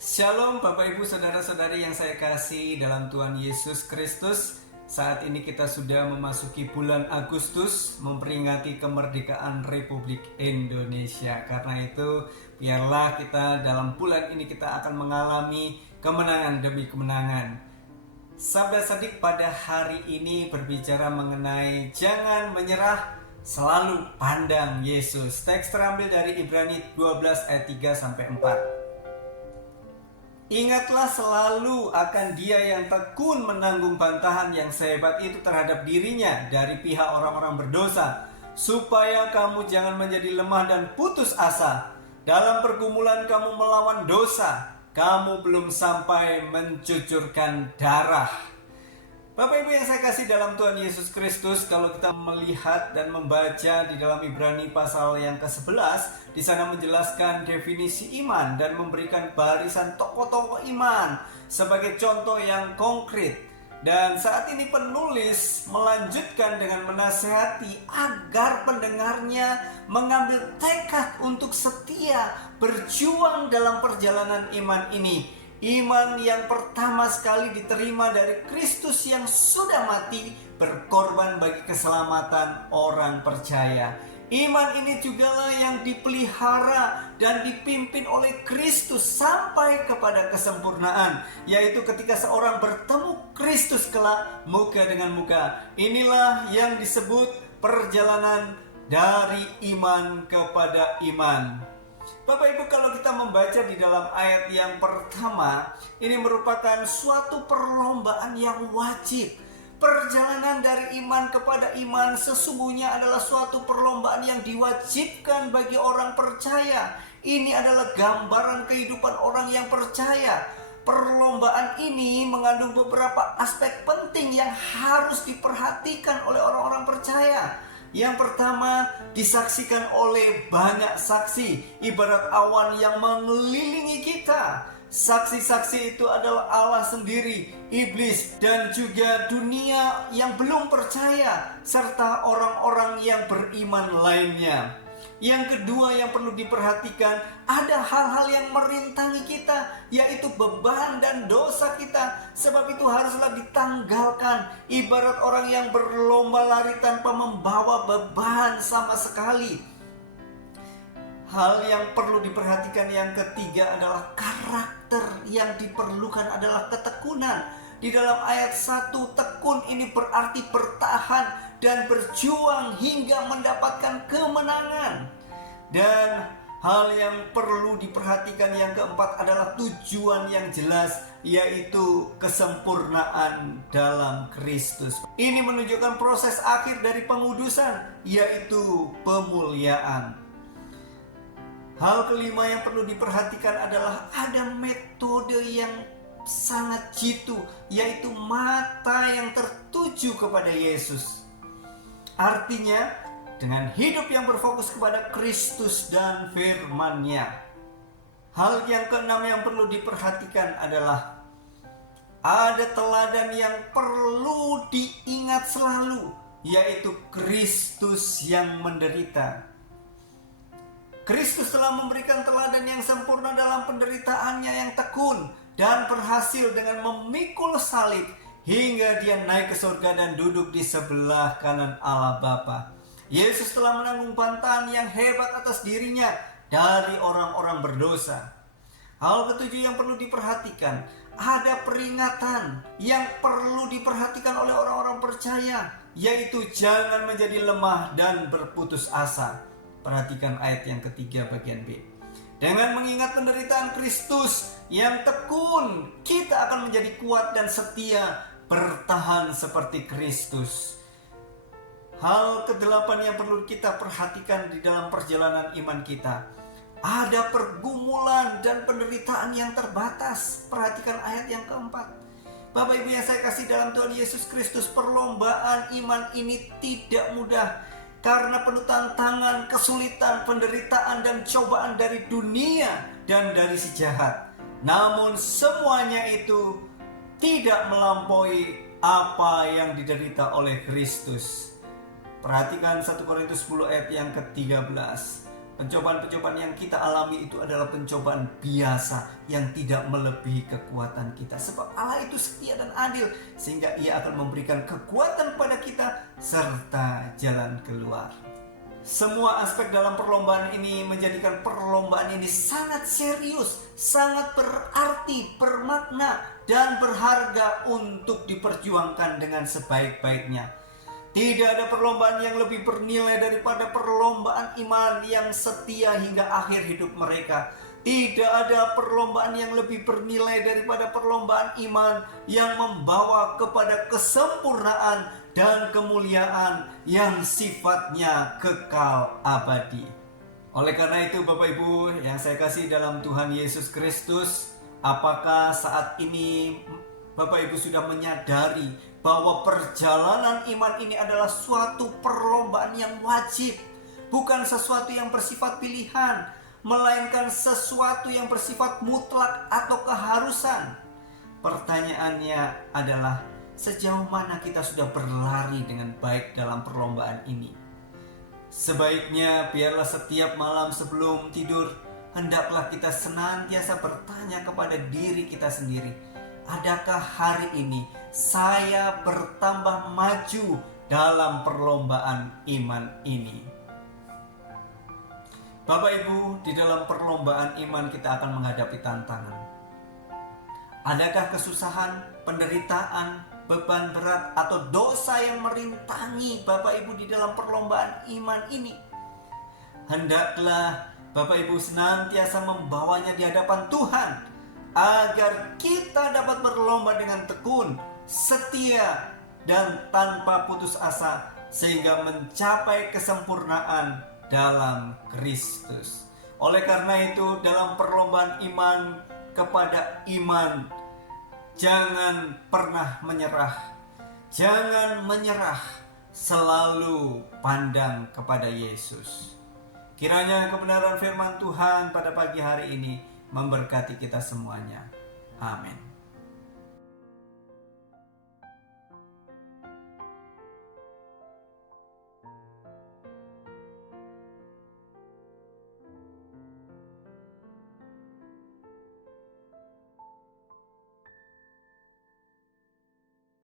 Shalom Bapak Ibu Saudara-saudari yang saya kasih dalam Tuhan Yesus Kristus. Saat ini kita sudah memasuki bulan Agustus, memperingati kemerdekaan Republik Indonesia. Karena itu biarlah kita dalam bulan ini kita akan mengalami kemenangan demi kemenangan. Sabda Sadik pada hari ini berbicara mengenai jangan menyerah, selalu pandang Yesus. Teks terambil dari Ibrani 12 ayat 3-4. Ingatlah selalu akan Dia yang tekun menanggung bantahan yang sehebat itu terhadap dirinya dari pihak orang-orang berdosa, supaya kamu jangan menjadi lemah dan putus asa. Dalam pergumulan kamu melawan dosa, kamu belum sampai mencucurkan darah. Bapak Ibu yang saya kasih dalam Tuhan Yesus Kristus, kalau kita melihat dan membaca di dalam Ibrani pasal yang ke-11, di sana menjelaskan definisi iman dan memberikan barisan tokoh-tokoh iman sebagai contoh yang konkret. Dan saat ini penulis melanjutkan dengan menasihati agar pendengarnya mengambil tekad untuk setia berjuang dalam perjalanan iman ini. Iman yang pertama sekali diterima dari Kristus yang sudah mati berkorban bagi keselamatan orang percaya. Iman ini jugalah yang dipelihara dan dipimpin oleh Kristus sampai kepada kesempurnaan, yaitu ketika seorang bertemu Kristus kelak muka dengan muka. Inilah yang disebut perjalanan dari iman kepada iman. Bapak Ibu, kalau kita membaca di dalam ayat yang pertama, ini merupakan suatu perlombaan yang wajib. Perjalanan dari iman kepada iman sesungguhnya adalah suatu perlombaan yang diwajibkan bagi orang percaya. Ini adalah gambaran kehidupan orang yang percaya. Perlombaan ini mengandung beberapa aspek penting yang harus diperhatikan oleh orang-orang percaya. Yang pertama, disaksikan oleh banyak saksi, ibarat awan yang mengelilingi kita. Saksi-saksi itu adalah Allah sendiri, iblis, dan juga dunia yang belum percaya, serta orang-orang yang beriman lainnya. Yang kedua yang perlu diperhatikan, ada hal-hal yang merintangi kita, yaitu beban dan dosa kita. Sebab itu haruslah ditanggalkan. Ibarat orang yang berlomba lari tanpa membawa beban sama sekali. Hal yang perlu diperhatikan yang ketiga adalah karakter. Yang diperlukan adalah ketekunan. Di dalam ayat 1, tekun ini berarti bertahan dan berjuang hingga mendapatkan kemenangan. Dan hal yang perlu diperhatikan yang keempat adalah tujuan yang jelas, yaitu kesempurnaan dalam Kristus. Ini menunjukkan proses akhir dari pengudusan, yaitu pemuliaan. Hal kelima yang perlu diperhatikan adalah ada metode yang sangat jitu, yaitu mata yang tertuju kepada Yesus. Artinya, dengan hidup yang berfokus kepada Kristus dan firman-Nya. Hal yang keenam yang perlu diperhatikan adalah ada teladan yang perlu diingat selalu, yaitu Kristus yang menderita. Kristus telah memberikan teladan yang sempurna dalam penderitaannya yang tekun dan berhasil dengan memikul salib hingga Dia naik ke surga dan duduk di sebelah kanan Allah Bapa. Yesus telah menanggung bantahan yang hebat atas dirinya dari orang-orang berdosa. Hal ketujuh yang perlu diperhatikan, ada peringatan yang perlu diperhatikan oleh orang-orang percaya, yaitu jangan menjadi lemah dan berputus asa. Perhatikan ayat yang ketiga bagian B. Dengan mengingat penderitaan Kristus yang tekun, kita akan menjadi kuat dan setia bertahan seperti Kristus. Hal kedelapan yang perlu kita perhatikan di dalam perjalanan iman kita, ada pergumulan dan penderitaan yang terbatas. Perhatikan ayat yang keempat. Bapak Ibu yang saya kasih dalam Tuhan Yesus Kristus, perlombaan iman ini tidak mudah, karena penuh tantangan, kesulitan, penderitaan, dan cobaan dari dunia dan dari si jahat. Namun semuanya itu tidak melampaui apa yang diderita oleh Kristus. Perhatikan 1 Korintus 10 ayat yang ke-13. Pencobaan-pencobaan yang kita alami itu adalah pencobaan biasa yang tidak melebihi kekuatan kita. Sebab Allah itu setia dan adil, sehingga Ia akan memberikan kekuatan pada kita serta jalan keluar. Semua aspek dalam perlombaan ini menjadikan perlombaan ini sangat serius, sangat berarti, bermakna, dan berharga untuk diperjuangkan dengan sebaik-baiknya. Tidak ada perlombaan yang lebih bernilai daripada perlombaan iman yang setia hingga akhir hidup mereka. Tidak ada perlombaan yang lebih bernilai daripada perlombaan iman yang membawa kepada kesempurnaan dan kemuliaan yang sifatnya kekal abadi. Oleh karena itu Bapak Ibu yang saya kasih dalam Tuhan Yesus Kristus, apakah saat ini Bapak Ibu sudah menyadari bahwa perjalanan iman ini adalah suatu perlombaan yang wajib, bukan sesuatu yang bersifat pilihan, melainkan sesuatu yang bersifat mutlak atau keharusan? Pertanyaannya adalah, sejauh mana kita sudah berlari dengan baik dalam perlombaan ini? Sebaiknya biarlah setiap malam sebelum tidur, hendaklah kita senantiasa bertanya kepada diri kita sendiri, adakah hari ini saya bertambah maju dalam perlombaan iman ini? Bapak Ibu, di dalam perlombaan iman kita akan menghadapi tantangan. Adakah kesusahan, penderitaan, beban berat, atau dosa yang merintangi Bapak Ibu di dalam perlombaan iman ini? Hendaklah Bapak Ibu senantiasa membawanya di hadapan Tuhan, agar kita dapat berlomba dengan tekun, setia, dan tanpa putus asa, sehingga mencapai kesempurnaan dalam Kristus. Oleh karena itu, dalam perlombaan iman kepada iman, jangan pernah menyerah. Jangan menyerah, selalu pandang kepada Yesus. Kiranya kebenaran firman Tuhan pada pagi hari ini memberkati kita semuanya. Amin.